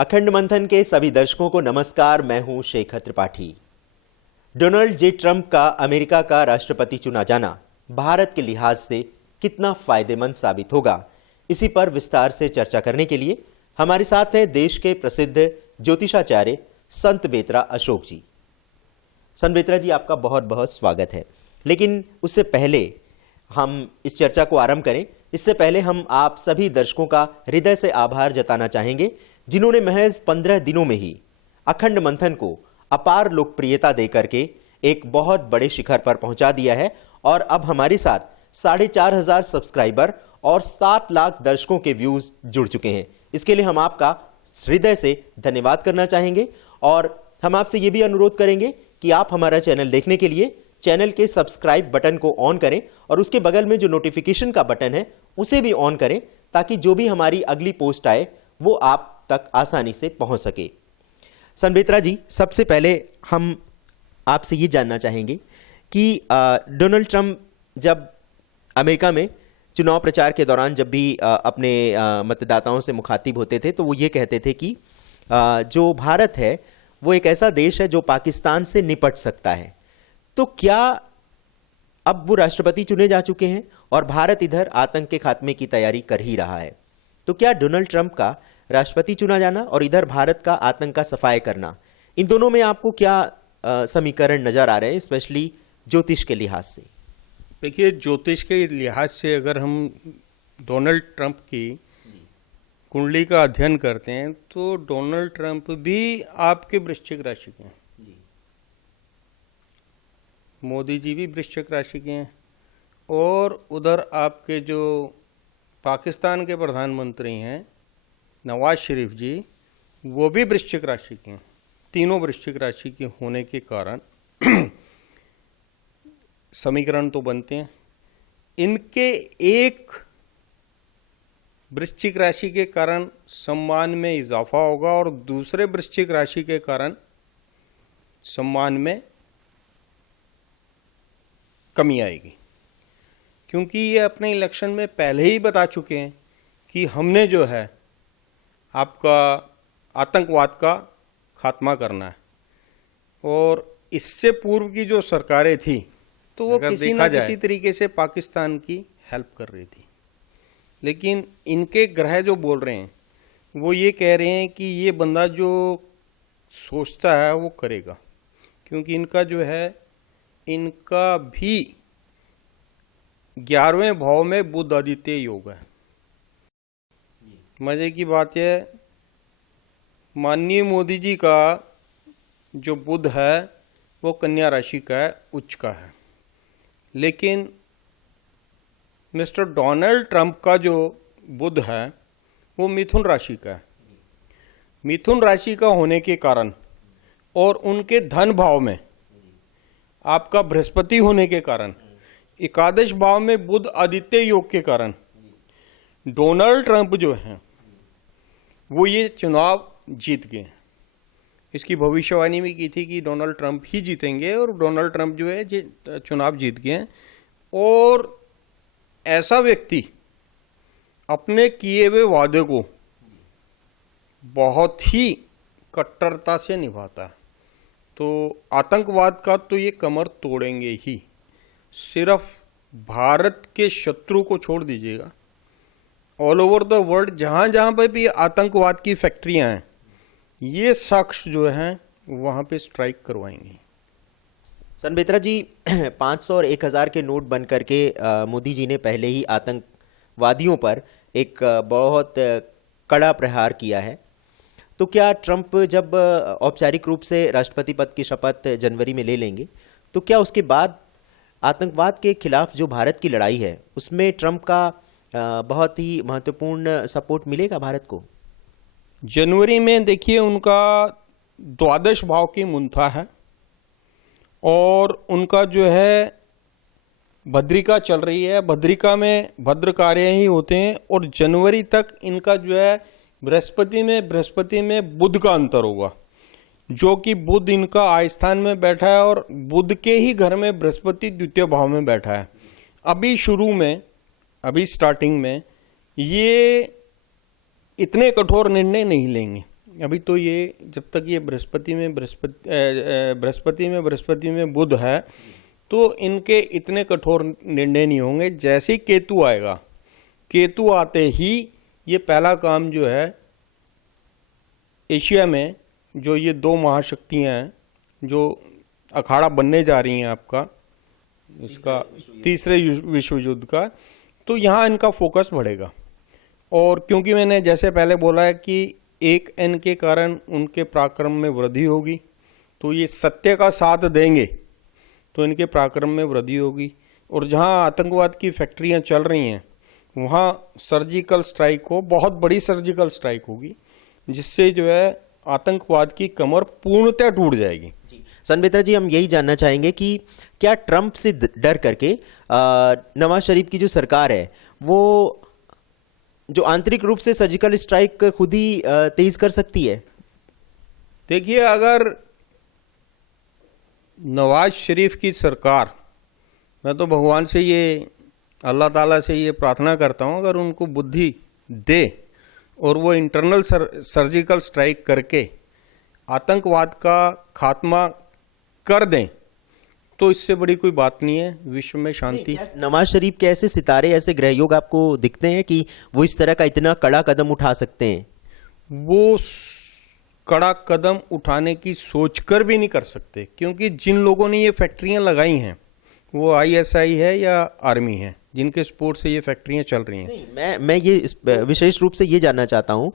अखंड मंथन के सभी दर्शकों को नमस्कार। मैं हूं Shekhar Tripathi. Donald J Trump का अमेरिका का राष्ट्रपति चुना जाना भारत के लिहाज से कितना फायदेमंद साबित होगा, इसी पर विस्तार से चर्चा करने के लिए हमारे साथ हैं देश के प्रसिद्ध ज्योतिषाचार्य संत बेतरा अशोक जी। संत बेतरा जी, आपका बहुत बहुत स्वागत है। लेकिन उससे पहले हम इस चर्चा को आरंभ करें, इससे पहले हम आप सभी दर्शकों का हृदय से आभार जताना चाहेंगे जिन्होंने महज 15 दिनों में ही अखंड मंथन को अपार लोकप्रियता देकर के एक बहुत बड़े शिखर पर पहुंचा दिया है और अब हमारे साथ 4,500 सब्सक्राइबर और 7 लाख दर्शकों के व्यूज जुड़ चुके हैं। इसके लिए हम आपका हृदय से धन्यवाद करना चाहेंगे और हम आपसे यह भी अनुरोध करेंगे कि आप हमारा चैनल देखने के लिए चैनल के सब्सक्राइब बटन को ऑन करें और उसके बगल में जो नोटिफिकेशन का बटन है उसे भी ऑन करें, ताकि जो भी हमारी अगली पोस्ट आए वो आप तक आसानी से पहुंच सके। संत बेतरा जी, सबसे पहले हम आपसे ये जानना चाहेंगे कि डोनाल्ड ट्रंप जब अमेरिका में चुनाव प्रचार के दौरान जब भी अपने मतदाताओं से मुखातिब होते थे तो वो ये कहते थे कि जो भारत है वो एक ऐसा देश है जो पाकिस्तान से निपट सकता है। तो क्या अब वो राष्ट्रपति चुने जा चुके हैं और भारत इधर आतंक के खात्मे की तैयारी कर ही रहा है, तो क्या डोनाल्ड ट्रंप का राष्ट्रपति चुना जाना और इधर भारत का आतंक का सफाया करना, इन दोनों में आपको क्या समीकरण नजर आ रहे हैं, स्पेशली ज्योतिष के लिहाज से? देखिए, ज्योतिष के लिहाज से अगर हम डोनाल्ड ट्रंप की कुंडली का अध्ययन करते हैं तो डोनाल्ड ट्रंप भी आपके वृश्चिक राशि के हैं, मोदी जी भी वृश्चिक राशि के हैं और उधर आपके जो पाकिस्तान के प्रधानमंत्री हैं नवाज शरीफ जी, वो भी वृश्चिक राशि के हैं। तीनों वृश्चिक राशि के होने के कारण समीकरण तो बनते हैं। इनके एक वृश्चिक राशि के कारण सम्मान में इजाफा होगा और दूसरे वृश्चिक राशि के कारण सम्मान में कमी आएगी, क्योंकि ये अपने इलेक्शन में पहले ही बता चुके हैं कि हमने जो है आपका आतंकवाद का खात्मा करना है। और इससे पूर्व की जो सरकारें थी तो वो किसी न किसी तरीके से पाकिस्तान की हेल्प कर रही थी, लेकिन इनके ग्रह जो बोल रहे हैं वो ये कह रहे हैं कि ये बंदा जो सोचता है वो करेगा, क्योंकि इनका जो है इनका भी 11वें भाव में बुध आदित्य योग है। मजे की बात है, माननीय मोदी जी का जो बुध है वो कन्या राशि का है, उच्च का है, लेकिन मिस्टर डोनाल्ड ट्रंप का जो बुध है वो मिथुन राशि का है। मिथुन राशि का होने के कारण और उनके धन भाव में आपका बृहस्पति होने के कारण, एकादश भाव में बुध आदित्य योग के कारण डोनाल्ड ट्रंप जो हैं वो ये चुनाव जीत गए। इसकी भविष्यवाणी भी की थी कि डोनाल्ड ट्रंप ही जीतेंगे और डोनाल्ड ट्रंप जो है चुनाव जीत गए हैं। और ऐसा व्यक्ति अपने किए हुए वादे को बहुत ही कट्टरता से निभाता है, तो आतंकवाद का तो ये कमर तोड़ेंगे ही। सिर्फ भारत के शत्रु को छोड़ दीजिएगा, ऑल ओवर द वर्ल्ड जहाँ जहाँ पे भी आतंकवाद की फैक्ट्रियाँ हैं, ये शख्स जो हैं वहाँ पे स्ट्राइक करवाएंगे। संत बेतरा जी, 500 और 1000 के नोट बन करके मोदी जी ने पहले ही आतंकवादियों पर एक बहुत कड़ा प्रहार किया है। तो क्या ट्रंप जब औपचारिक रूप से राष्ट्रपति पद की शपथ जनवरी में ले लेंगे तो क्या उसके बाद आतंकवाद के खिलाफ जो भारत की लड़ाई है उसमें ट्रंप का बहुत ही महत्वपूर्ण सपोर्ट मिलेगा भारत को? जनवरी में देखिए उनका द्वादश भाव की मुंथा है और उनका जो है भद्रिका चल रही है। भद्रिका में भद्र कार्य ही होते हैं और जनवरी तक इनका जो है बृहस्पति में बुध का अंतर होगा, जो कि बुध इनका आय स्थान में बैठा है और बुध के ही घर में बृहस्पति द्वितीय भाव में बैठा है। अभी शुरू में, अभी स्टार्टिंग में ये इतने कठोर निर्णय नहीं लेंगे, अभी तो ये जब तक ये बृहस्पति में बुध है तो इनके इतने कठोर निर्णय नहीं होंगे। जैसे ही केतु आएगा, केतु आते ही ये पहला काम जो है एशिया में जो ये दो महाशक्तियां हैं जो अखाड़ा बनने जा रही हैं आपका इसका तीसरे विश्व युद्ध का, तो यहाँ इनका फोकस बढ़ेगा। और क्योंकि मैंने जैसे पहले बोला है कि एक एन के कारण उनके पराक्रम में वृद्धि होगी, तो ये सत्य का साथ देंगे तो इनके पराक्रम में वृद्धि होगी। और जहाँ आतंकवाद की फैक्ट्रियाँ चल रही हैं वहाँ सर्जिकल स्ट्राइक हो, बहुत बड़ी सर्जिकल स्ट्राइक होगी, जिससे जो है आतंकवाद की कमर पूर्णतः टूट जाएगी। सनबेत्रा जी, हम यही जानना चाहेंगे कि क्या ट्रंप से डर करके नवाज शरीफ की जो सरकार है वो जो आंतरिक रूप से सर्जिकल स्ट्राइक खुद ही तेज कर सकती है? देखिए, अगर नवाज शरीफ की सरकार, मैं तो भगवान से ये, अल्लाह ताला से ये प्रार्थना करता हूँ, अगर उनको बुद्धि दे और वो इंटरनल सर्जिकल स्ट्राइक करके आतंकवाद का खात्मा कर दें तो इससे बड़ी कोई बात नहीं है, विश्व में शांति। नवाज शरीफ के ऐसे सितारे, ऐसे ग्रह योग आपको दिखते हैं कि वो इस तरह का इतना कड़ा कदम उठा सकते हैं? वो कड़ा कदम उठाने की सोचकर भी नहीं कर सकते, क्योंकि जिन लोगों ने ये फैक्ट्रियां लगाई हैं वो आईएसआई है या आर्मी है, जिनके सपोर्ट से ये फैक्ट्रियां चल रही हैं। नहीं, मैं ये विशेष रूप से ये जानना चाहता हूं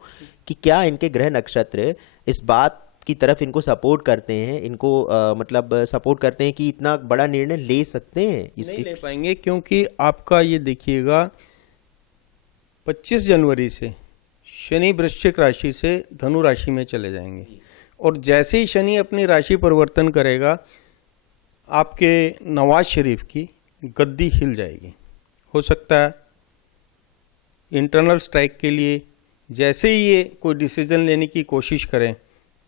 कि क्या इनके ग्रह नक्षत्र इस बात की तरफ इनको सपोर्ट करते हैं, इनको मतलब सपोर्ट करते हैं कि इतना बड़ा निर्णय ले सकते हैं? नहीं ले पाएंगे, क्योंकि आपका ये देखिएगा 25 जनवरी से शनि वृश्चिक राशि से धनु राशि में चले जाएंगे, और जैसे ही शनि अपनी राशि परिवर्तन करेगा आपके नवाज शरीफ की गद्दी हिल जाएगी। हो सकता है इंटरनल स्ट्राइक के लिए जैसे ही ये कोई डिसीजन लेने की कोशिश करें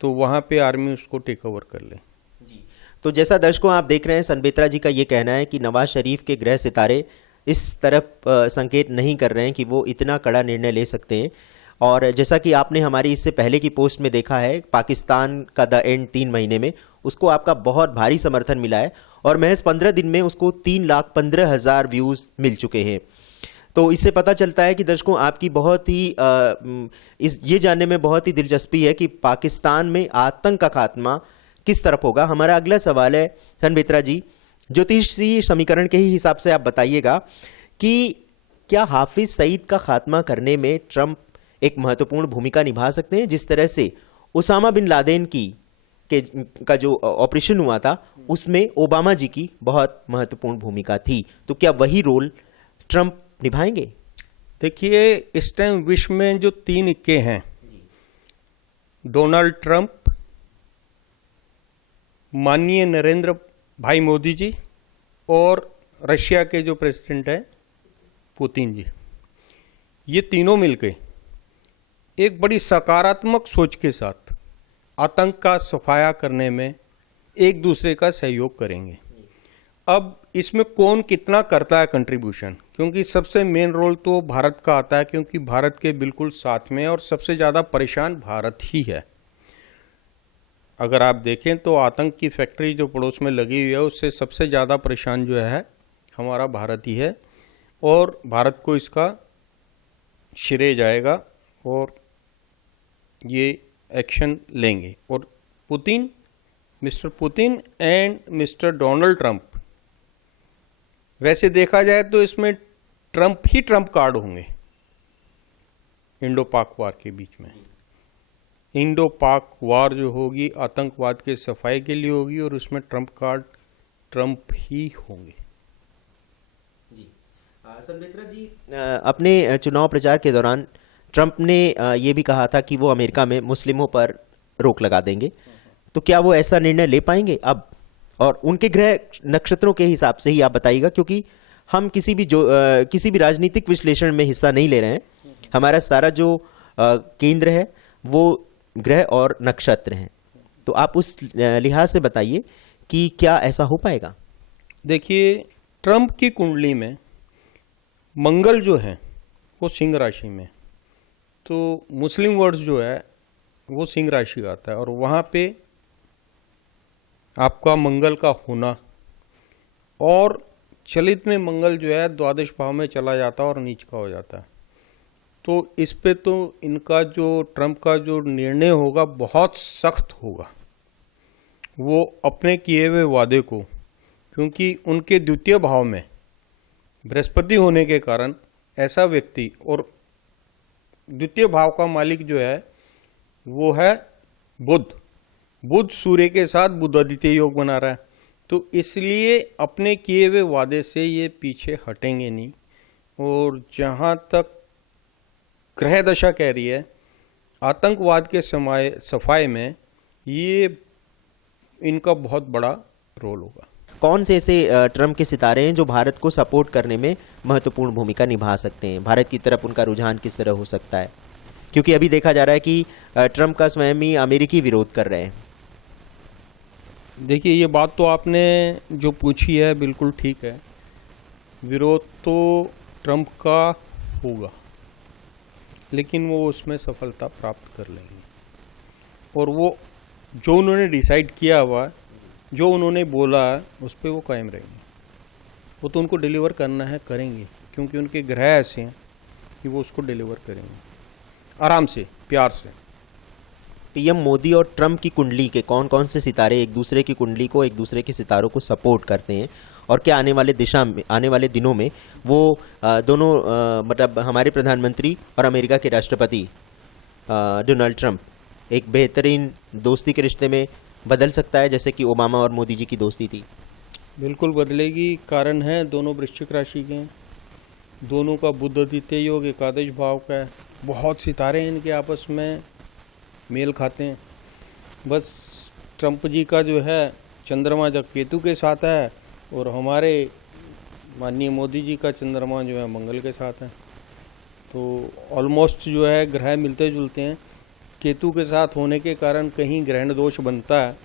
तो वहाँ पे आर्मी उसको टेक ओवर कर ले। जी, तो जैसा दर्शकों आप देख रहे हैं, सनबेत्रा जी का ये कहना है कि नवाज शरीफ के ग्रह सितारे इस तरफ संकेत नहीं कर रहे हैं कि वो इतना कड़ा निर्णय ले सकते हैं। और जैसा कि आपने हमारी इससे पहले की पोस्ट में देखा है, पाकिस्तान का द एंड 3 महीने में उसको आपका बहुत भारी समर्थन मिला है और महज 15 दिन में उसको 3,15,000 व्यूज़ मिल चुके हैं। तो इससे पता चलता है कि दर्शकों आपकी बहुत ही ये जानने में बहुत ही दिलचस्पी है कि पाकिस्तान में आतंक का खात्मा किस तरफ होगा। हमारा अगला सवाल है सनबेत्रा जी, ज्योतिषीय समीकरण के ही हिसाब से आप बताइएगा कि क्या हाफिज सईद का खात्मा करने में ट्रंप एक महत्वपूर्ण भूमिका निभा सकते हैं, जिस तरह से उसामा बिन लादेन का जो ऑपरेशन हुआ था उसमें ओबामा जी की बहुत महत्वपूर्ण भूमिका थी, तो क्या वही रोल ट्रंप निभाएंगे? देखिए, इस टाइम विश्व में जो 3 इक्के हैं, डोनाल्ड ट्रंप, माननीय नरेंद्र भाई मोदी जी और रशिया के जो प्रेसिडेंट है पुतिन जी, ये तीनों मिलके एक बड़ी सकारात्मक सोच के साथ आतंक का सफाया करने में एक दूसरे का सहयोग करेंगे। अब इसमें कौन कितना करता है कंट्रीब्यूशन, क्योंकि सबसे मेन रोल तो भारत का आता है, क्योंकि भारत के बिल्कुल साथ में और सबसे ज़्यादा परेशान भारत ही है। अगर आप देखें तो आतंक की फैक्ट्री जो पड़ोस में लगी हुई है उससे सबसे ज़्यादा परेशान जो है हमारा भारत ही है, और भारत को इसका श्रेय जाएगा और ये एक्शन लेंगे। और mister Putin and mister Donald Trump, वैसे देखा जाए तो इसमें ट्रंप ही ट्रंप कार्ड होंगे इंडो पाक वार के बीच में। इंडो पाक वार जो होगी आतंकवाद के सफाई के लिए होगी और उसमें ट्रंप कार्ड ट्रंप ही होंगे। जी, सनबेत्रा जी, अपने चुनाव प्रचार के दौरान ट्रंप ने ये भी कहा था कि वो अमेरिका में मुस्लिमों पर रोक लगा देंगे, तो क्या वो ऐसा निर्णय ले पाएंगे अब? और उनके ग्रह नक्षत्रों के हिसाब से ही आप बताइएगा, क्योंकि हम किसी भी राजनीतिक विश्लेषण में हिस्सा नहीं ले रहे हैं। हमारा सारा जो केंद्र है वो ग्रह और नक्षत्र हैं, तो आप उस लिहाज से बताइए कि क्या ऐसा हो पाएगा? देखिए, ट्रंप की कुंडली में मंगल जो है वो सिंह राशि में, तो मुस्लिम वर्ड्स जो है वो सिंह राशि का आता है, और वहाँ पे आपका मंगल का होना, और चलित में मंगल जो है द्वादश भाव में चला जाता है और नीच का हो जाता है। तो इस पे तो इनका जो ट्रम्प का जो निर्णय होगा बहुत सख्त होगा। वो अपने किए हुए वादे को, क्योंकि उनके द्वितीय भाव में बृहस्पति होने के कारण ऐसा व्यक्ति, और द्वितीय भाव का मालिक जो है वो है बुध सूर्य के साथ बुधादित्य योग बना रहा है। तो इसलिए अपने किए हुए वादे से ये पीछे हटेंगे नहीं। और जहाँ तक ग्रह दशा कह रही है, आतंकवाद के सफाई में ये इनका बहुत बड़ा रोल होगा। कौन से ऐसे ट्रम्प के सितारे हैं जो भारत को सपोर्ट करने में महत्वपूर्ण भूमिका निभा सकते हैं? भारत की तरफ उनका रुझान किस तरह हो सकता है? क्योंकि अभी देखा जा रहा है कि ट्रम्प का स्वयं ही अमेरिकी विरोध कर रहे हैं। देखिए, ये बात तो आपने जो पूछी है बिल्कुल ठीक है। विरोध तो ट्रम्प का होगा, लेकिन वो उसमें सफलता प्राप्त कर लेंगे। और वो जो उन्होंने डिसाइड किया हुआ, जो उन्होंने बोला, उस पर वो कायम रहेंगे। वो तो उनको डिलीवर करना है, करेंगे, क्योंकि उनके ग्रह ऐसे हैं कि वो उसको डिलीवर करेंगे आराम से, प्यार से। पीएम मोदी और ट्रम्प की कुंडली के कौन कौन से सितारे एक दूसरे की कुंडली को, एक दूसरे के सितारों को सपोर्ट करते हैं, और क्या आने वाले दिनों में वो दोनों मतलब हमारे प्रधानमंत्री और अमेरिका के राष्ट्रपति डोनाल्ड ट्रम्प एक बेहतरीन दोस्ती के रिश्ते में बदल सकता है, जैसे कि ओबामा और मोदी जी की दोस्ती थी? बिल्कुल बदलेगी। कारण है, दोनों वृश्चिक राशि के हैं, दोनों का बुधादित्य योग एकादश भाव का है, बहुत सितारे हैं इनके आपस में मेल खाते हैं। बस ट्रम्प जी का जो है चंद्रमा जब केतु के साथ है, और हमारे माननीय मोदी जी का चंद्रमा जो है मंगल के साथ है। तो ऑलमोस्ट जो है ग्रह मिलते जुलते हैं। केतु के साथ होने के कारण कहीं ग्रहण दोष बनता है,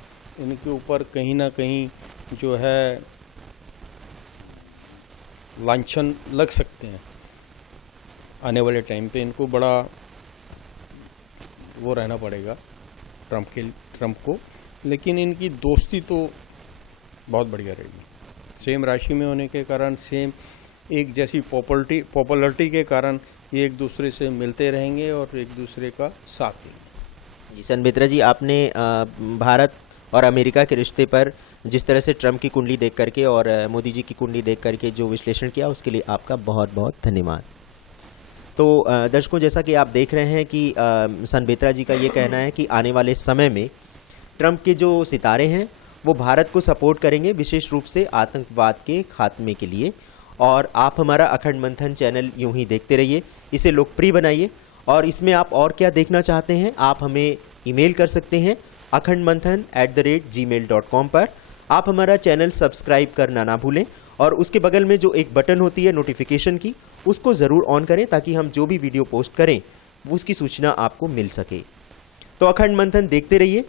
इनके ऊपर कहीं ना कहीं जो है लांछन लग सकते हैं। आने वाले टाइम पे इनको बड़ा वो रहना पड़ेगा ट्रम्प को, लेकिन इनकी दोस्ती तो बहुत बढ़िया रहेगी। सेम राशि में होने के कारण, सेम एक जैसी पॉपुलरिटी के कारण ये एक दूसरे से मिलते रहेंगे और एक दूसरे का साथ देंगे। जी सनबेत्रा जी, आपने भारत और अमेरिका के रिश्ते पर जिस तरह से ट्रम्प की कुंडली देख करके और मोदी जी की कुंडली देख करके जो विश्लेषण किया, उसके लिए आपका बहुत बहुत धन्यवाद। तो दर्शकों, जैसा कि आप देख रहे हैं कि सनबेत्रा जी का ये कहना है कि आने वाले समय में ट्रम्प के जो सितारे हैं वो भारत को सपोर्ट करेंगे, विशेष रूप से आतंकवाद के खात्मे के लिए। और आप हमारा अखंड मंथन चैनल यूं ही देखते रहिए, इसे लोकप्रिय बनाइए, और इसमें आप और क्या देखना चाहते हैं आप हमें ईमेल कर सकते हैं akhandmanthan@gmail.com पर। आप हमारा चैनल सब्सक्राइब करना ना भूलें, और उसके बगल में जो एक बटन होती है नोटिफिकेशन की, उसको ज़रूर ऑन करें ताकि हम जो भी वीडियो पोस्ट करें उसकी सूचना आपको मिल सके। तो अखंड मंथन देखते रहिए,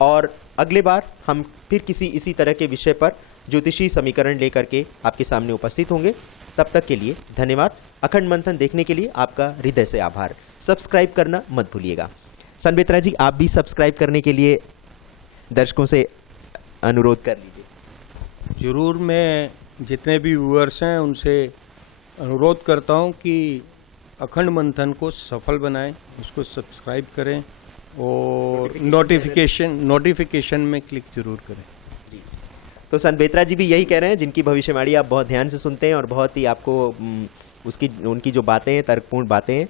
और अगले बार हम फिर किसी इसी तरह के विषय पर ज्योतिषी समीकरण लेकर के आपके सामने उपस्थित होंगे। तब तक के लिए धन्यवाद। अखंड मंथन देखने के लिए आपका हृदय से आभार। सब्सक्राइब करना मत भूलिएगा। सनबेत्रा जी, आप भी सब्सक्राइब करने के लिए दर्शकों से अनुरोध कर लीजिए। जरूर, मैं जितने भी व्यूअर्स हैं उनसे अनुरोध करता हूं कि अखंड मंथन को सफल बनाएं, उसको सब्सक्राइब करें और नोटिफिकेशन में क्लिक जरूर करें। तो सनबेत्रा जी भी यही कह रहे हैं, जिनकी भविष्यवाणी आप बहुत ध्यान से सुनते हैं और बहुत ही आपको उनकी जो बातें हैं तर्कपूर्ण बातें हैं।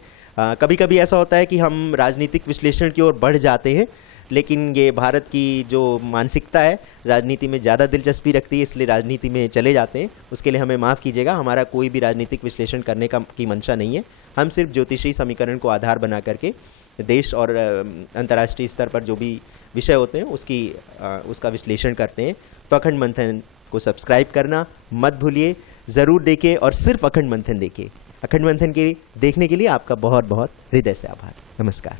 कभी कभी ऐसा होता है कि हम राजनीतिक विश्लेषण की ओर बढ़ जाते हैं, लेकिन ये भारत की जो मानसिकता है राजनीति में ज़्यादा दिलचस्पी रखती है, इसलिए राजनीति में चले जाते हैं। उसके लिए हमें माफ़ कीजिएगा। हमारा कोई भी राजनीतिक विश्लेषण करने की मंशा नहीं है। हम सिर्फ ज्योतिषीय समीकरण को आधार बना करके देश और अंतर्राष्ट्रीय स्तर पर जो भी विषय होते हैं उसका विश्लेषण करते हैं। तो अखंड मंथन को सब्सक्राइब करना मत भूलिए, ज़रूर देखिए, और सिर्फ अखंड मंथन देखिए। अखंड मंथन के देखने के लिए आपका बहुत बहुत हृदय से आभार। नमस्कार।